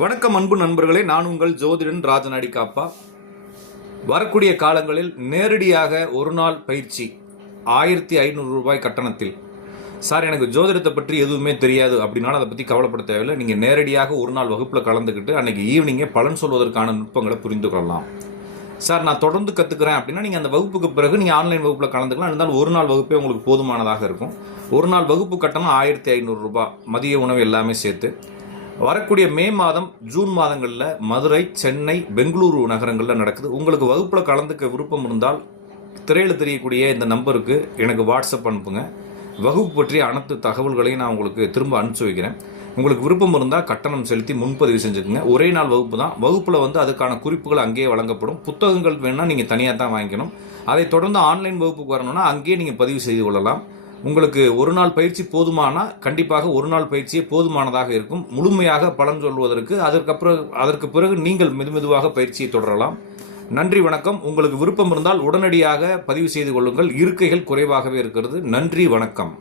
வணக்கம் அன்பு நண்பர்களே, நான் உங்கள் ஜோதிடன் ராஜநாடி காப்பா. வரக்கூடிய காலங்களில் நேரடியாக ஒரு நாள் பயிற்சி 1500 ரூபாய் கட்டணத்தில். சார், எனக்கு ஜோதிடத்தை பற்றி எதுவுமே தெரியாது அப்படின்னாலும் அதை பற்றி கவலைப்பட தேவையில்லை. நீங்கள் நேரடியாக ஒரு நாள் வகுப்பில் கலந்துக்கிட்டு அன்றைக்கி ஈவினிங்கே பலன் சொல்வதற்கான நுட்பங்களை புரிந்து கொள்ளலாம். சார், நான் தொடர்ந்து கற்றுக்கிறேன் அப்படின்னா நீங்கள் அந்த வகுப்புக்கு பிறகு நீங்கள் ஆன்லைன் வகுப்பில் கலந்துக்கலாம். இருந்தாலும் ஒரு நாள் வகுப்பே உங்களுக்கு போதுமானதாக இருக்கும். ஒரு நாள் வகுப்பு கட்டணம் 1500 ரூபாய், மதிய உணவு எல்லாமே சேர்த்து. வரக்கூடிய மே மாதம், ஜூன் மாதங்களில் மதுரை, சென்னை, பெங்களூரு நகரங்களில் நடக்குது. உங்களுக்கு வகுப்பில் கலந்துக்க விருப்பம் இருந்தால் திரையில் தெரியக்கூடிய இந்த நம்பருக்கு எனக்கு வாட்ஸ்அப் அனுப்புங்க. வகுப்பு பற்றிய அனைத்து தகவல்களையும் நான் உங்களுக்கு திரும்ப அனுப்பிச்சி வைக்கிறேன். உங்களுக்கு விருப்பம் இருந்தால் கட்டணம் செலுத்தி முன்பதிவு செஞ்சுக்கோங்க. ஒரே நாள் வகுப்பு தான். வகுப்பில் அதுக்கான குறிப்புகள் அங்கேயே வழங்கப்படும். புத்தகங்கள் வேணும்னா நீங்கள் தனியாக தான் வாங்கிக்கணும். அதை தொடர்ந்து ஆன்லைன் வகுப்புக்கு வரணும்னா அங்கேயே நீங்கள் பதிவு செய்து கொள்ளலாம். உங்களுக்கு ஒரு நாள் பயிற்சி போதுமானா கண்டிப்பாக ஒரு நாள் பயிற்சியே போதுமானதாக இருக்கும். முழுமையாக பலன் சொல்வதற்கு அதற்கு பிறகு நீங்கள் மெதுவாக பயிற்சியை தொடரலாம். நன்றி, வணக்கம். உங்களுக்கு விருப்பம் இருந்தால் உடனடியாக பதிவு செய்து கொள்ளுங்கள். இருக்கைகள் குறைவாகவே இருக்கிறது. நன்றி, வணக்கம்.